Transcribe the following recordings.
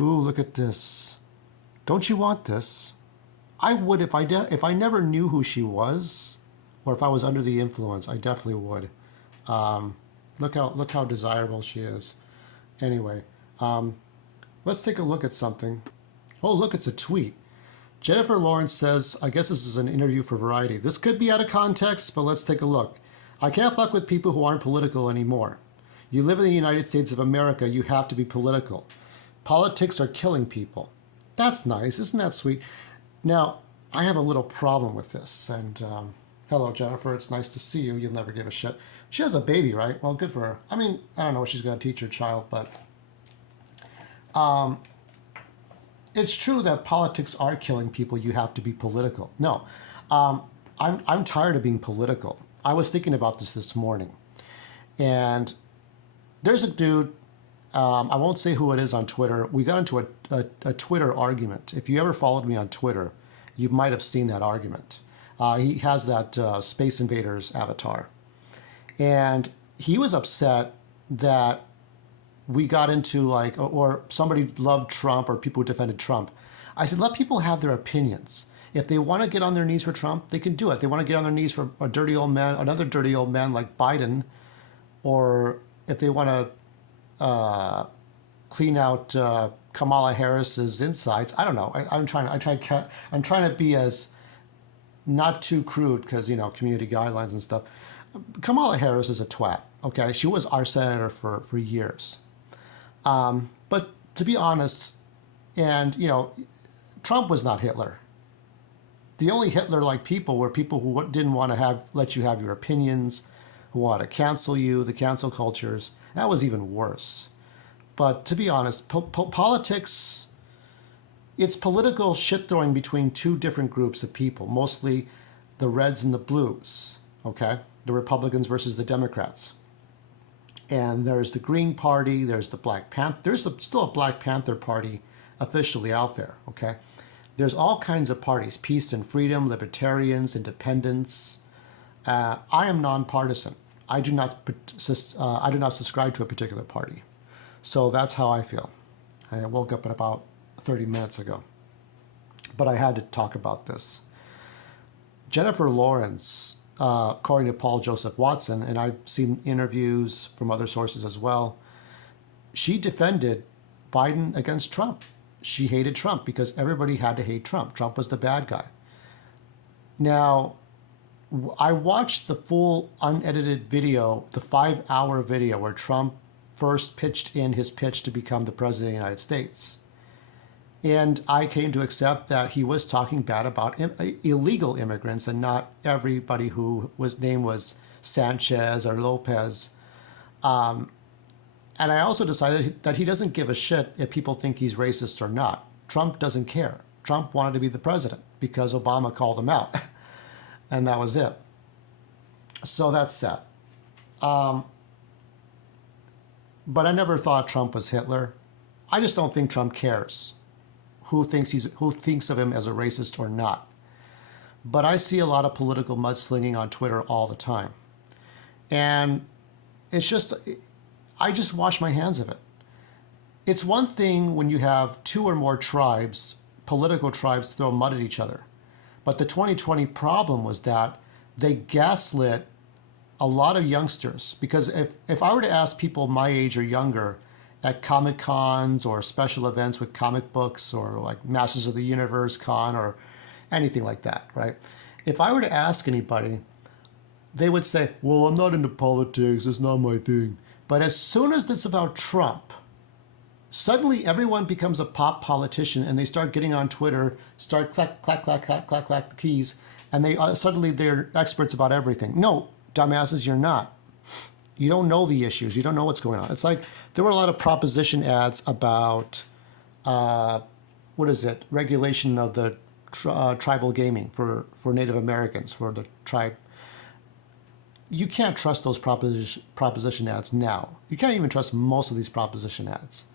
Ooh, look at this. Don't you want this? I would if I never knew who she was, or if I was under the influence. I definitely would. Look how desirable she is. Anyway, let's take a look at something. Oh, look, it's a tweet. Jennifer Lawrence says, I guess this is an interview for Variety. This could be out of context, but let's take a look. I can't fuck with people who aren't political anymore. You live in the United States of America, you have to be political. Politics are killing people. That's nice, isn't that sweet? Now, I have a little problem with this, and hello, Jennifer, it's nice to see you. You'll never give a shit. She has a baby, right? Well, good for her. I mean, I don't know what she's going to teach her child, but it's true that politics are killing people. You have to be political. No, I'm tired of being political. I was thinking about this morning, and there's a dude, I won't say who it is on Twitter. We got into a Twitter argument. If you ever followed me on Twitter, you might have seen that argument. He has that Space Invaders avatar. And he was upset that we got into like, or somebody loved Trump or people who defended Trump. I said, let people have their opinions. If they want to get on their knees for Trump, they can do it. They want to get on their knees for a dirty old man, another dirty old man like Biden, or if they want to clean out Kamala Harris's insides. I don't know. I'm trying to be as not too crude because, you know, community guidelines and stuff. Kamala Harris is a twat, okay? She was our senator for years. But to be honest, and, you know, Trump was not Hitler. The only Hitler-like people were people who didn't want to let you have your opinions, who wanted to cancel you, the cancel cultures. That was even worse. But to be honest, politics, it's political shit-throwing between two different groups of people, mostly the Reds and the Blues, okay? The Republicans versus the Democrats. And there's the Green Party, there's the Black Panther, still a Black Panther Party officially out there, okay? There's all kinds of parties, peace and freedom, libertarians, independents. I am nonpartisan. I do not subscribe to a particular party. So that's how I feel. I woke up at about 30 minutes ago. But I had to talk about this. Jennifer Lawrence, according to Paul Joseph Watson, and I've seen interviews from other sources as well, she defended Biden against Trump. She hated Trump because everybody had to hate Trump. Trump was the bad guy. Now, I watched the full unedited video, the 5-hour video where Trump first pitched in his pitch to become the president of the United States. And I came to accept that he was talking bad about illegal immigrants and not everybody whose name was Sanchez or Lopez. And I also decided that he doesn't give a shit if people think he's racist or not. Trump doesn't care. Trump wanted to be the president because Obama called him out. And that was it. So that's set. But I never thought Trump was Hitler. I just don't think Trump cares who thinks of him as a racist or not. But I see a lot of political mudslinging on Twitter all the time. And it's just, I just wash my hands of it. It's one thing when you have two or more tribes, political tribes, throw mud at each other. But the 2020 problem was that they gaslit a lot of youngsters. Because if I were to ask people my age or younger at Comic Cons or special events with comic books or like Masters of the Universe Con or anything like that, right? If I were to ask anybody, they would say, well, I'm not into politics, it's not my thing. But as soon as it's about Trump, suddenly everyone becomes a pop politician and they start getting on Twitter, start clack, clack, clack, clack, clack, clack the keys, and they suddenly they're experts about everything. No, dumbasses, you're not. You don't know the issues. You don't know what's going on. It's like there were a lot of proposition ads about, regulation of the tribal gaming for Native Americans, for the tribe. You can't trust those proposition ads now. You can't even trust most of these proposition ads.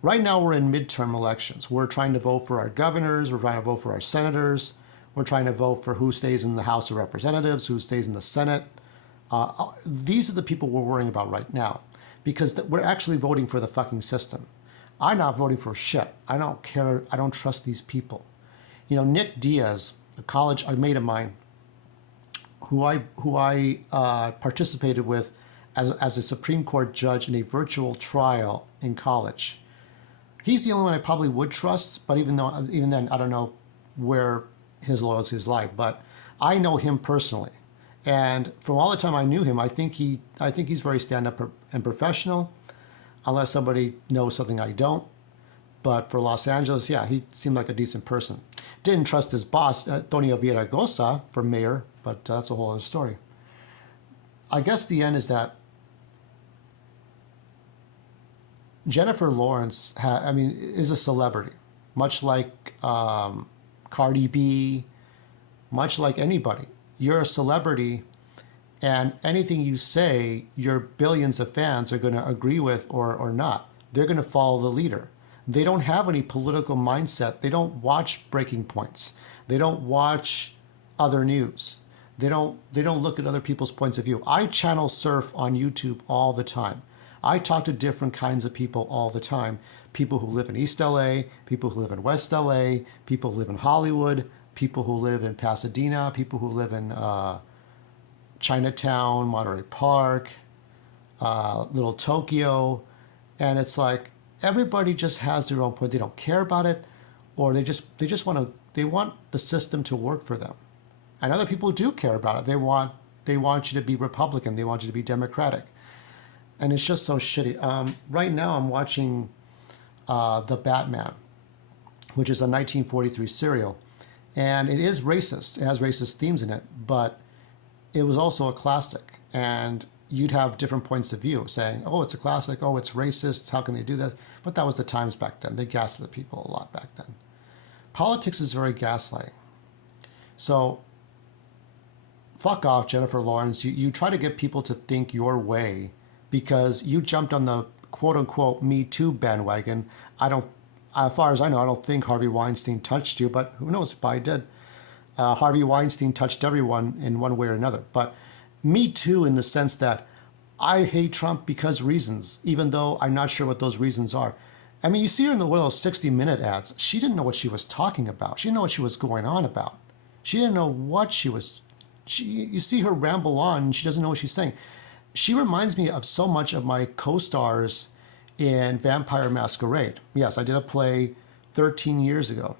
Right now we're in midterm elections. We're trying to vote for our governors. We're trying to vote for our senators. We're trying to vote for who stays in the House of Representatives, who stays in the Senate. These are the people we're worrying about right now because we're actually voting for the fucking system. I'm not voting for shit. I don't care. I don't trust these people. Nick Diaz, a mate of mine, who I participated with as a Supreme Court judge in a virtual trial in college. He's the only one I probably would trust, but even then, I don't know where his loyalties lie. But I know him personally, and from all the time I knew him, I think he's very stand-up and professional, unless somebody knows something I don't. But for Los Angeles, yeah, he seemed like a decent person. Didn't trust his boss, Tonio Villaraigosa, for mayor, but that's a whole other story. I guess the end is that Jennifer Lawrence, is a celebrity, much like Cardi B, much like anybody. You're a celebrity, and anything you say, your billions of fans are going to agree with or not. They're going to follow the leader. They don't have any political mindset. They don't watch Breaking Points. They don't watch other news. They don't look at other people's points of view. I channel surf on YouTube all the time. I talk to different kinds of people all the time. People who live in East LA, people who live in West LA, people who live in Hollywood, people who live in Pasadena, people who live in Chinatown, Monterey Park, Little Tokyo. And it's like everybody just has their own point. They don't care about it, or they want the system to work for them. And other people do care about it. They want you to be Republican. They want you to be Democratic. And it's just so shitty. Right now I'm watching The Batman, which is a 1943 serial. And it is racist. It has racist themes in it, but it was also a classic. And you'd have different points of view saying, oh, it's a classic. Oh, it's racist. How can they do that? But that was the times back then. They gaslit the people a lot back then. Politics is very gaslighting. So fuck off, Jennifer Lawrence. You try to get people to think your way because you jumped on the quote-unquote Me Too bandwagon. As far as I know, I don't think Harvey Weinstein touched you, but who knows if I did. Harvey Weinstein touched everyone in one way or another. But Me Too in the sense that I hate Trump because reasons, even though I'm not sure what those reasons are. I mean, you see her in one of those 60-minute ads. She didn't know what she was talking about. She didn't know what she was going on about. She didn't know what she was... You see her ramble on, and she doesn't know what she's saying. She reminds me of so much of my co-stars in Vampire Masquerade. Yes, I did a play 13 years ago.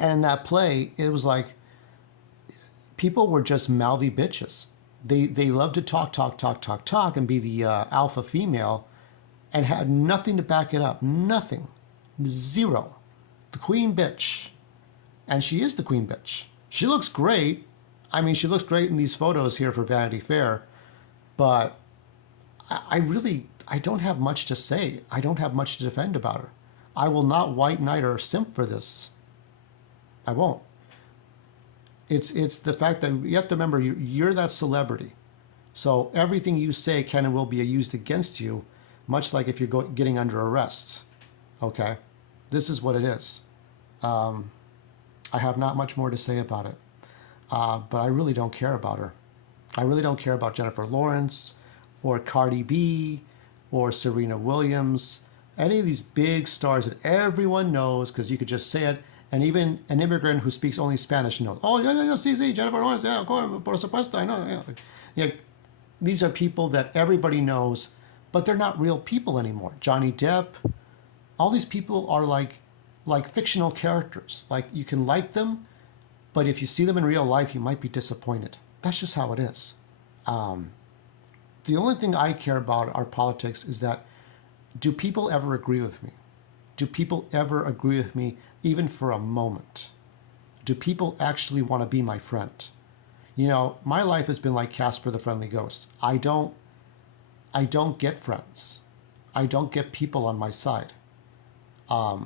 And in that play, it was like people were just mouthy bitches. They loved to talk, and be the alpha female and had nothing to back it up. Nothing. Zero. The queen bitch. And she is the queen bitch. She looks great. I mean, she looks great in these photos here for Vanity Fair. But I don't have much to say. I don't have much to defend about her. I will not white knight or simp for this. I won't. It's the fact that you have to remember you're that celebrity. So everything you say can and will be used against you, much like if you're getting under arrest. Okay? This is what it is. I have not much more to say about it. But I really don't care about her. I really don't care about Jennifer Lawrence or Cardi B or Serena Williams, any of these big stars that everyone knows because you could just say it. And even an immigrant who speaks only Spanish knows. Oh, yeah, sí, Jennifer Lawrence, yeah, por supuesto, I know. Yeah. These are people that everybody knows, but they're not real people anymore. Johnny Depp, all these people are like fictional characters. Like you can like them, but if you see them in real life, you might be disappointed. That's just how it is. The only thing I care about our politics is that do people ever agree with me? Do people ever agree with me even for a moment? Do people actually want to be my friend? You know, my life has been like Casper the Friendly Ghost. I don't get friends. I don't get people on my side. I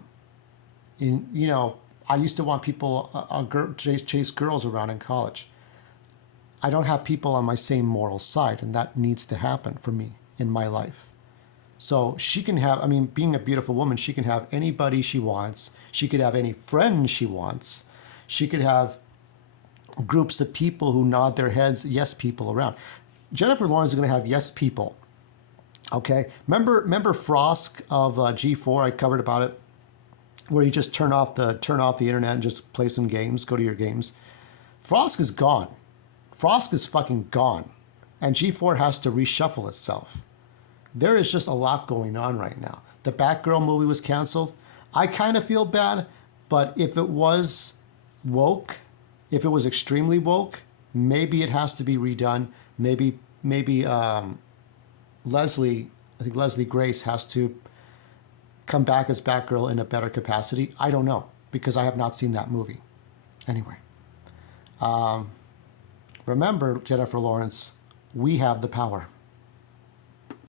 used to want people, chase girls around in college. I don't have people on my same moral side, and that needs to happen for me in my life. So she can have, being a beautiful woman, she can have anybody she wants. She could have any friend she wants. She could have groups of people who nod their heads, yes people around. Jennifer Lawrence is going to have yes people Okay, remember Frost of G4? I covered about it, where you just turn off the internet and just play some games, go to your games. Frost is gone. Frost is fucking gone, and G4 has to reshuffle itself. There is just a lot going on right now. The Batgirl movie was canceled. I kind of feel bad, but if it was woke, if it was extremely woke, maybe it has to be redone. Maybe I think Leslie Grace has to come back as Batgirl in a better capacity. I don't know, because I have not seen that movie. Anyway, remember, Jennifer Lawrence, we have the power.